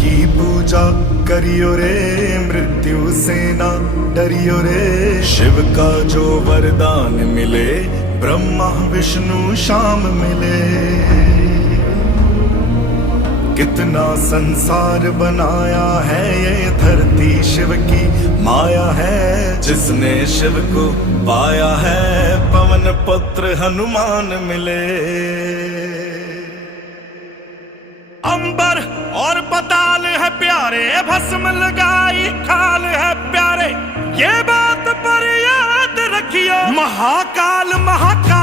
की पूजा करियो रे, मृत्यु से ना डरियो रे। शिव का जो वरदान मिले, ब्रह्मा विष्णु शाम मिले। कितना संसार बनाया है, ये धरती शिव की माया है। जिसने शिव को पाया है, पवन पुत्र हनुमान मिले। अंबर और पताल है प्यारे, भस्म लगाई खाल है प्यारे। ये बात पर याद रखियो, महाकाल महाकाल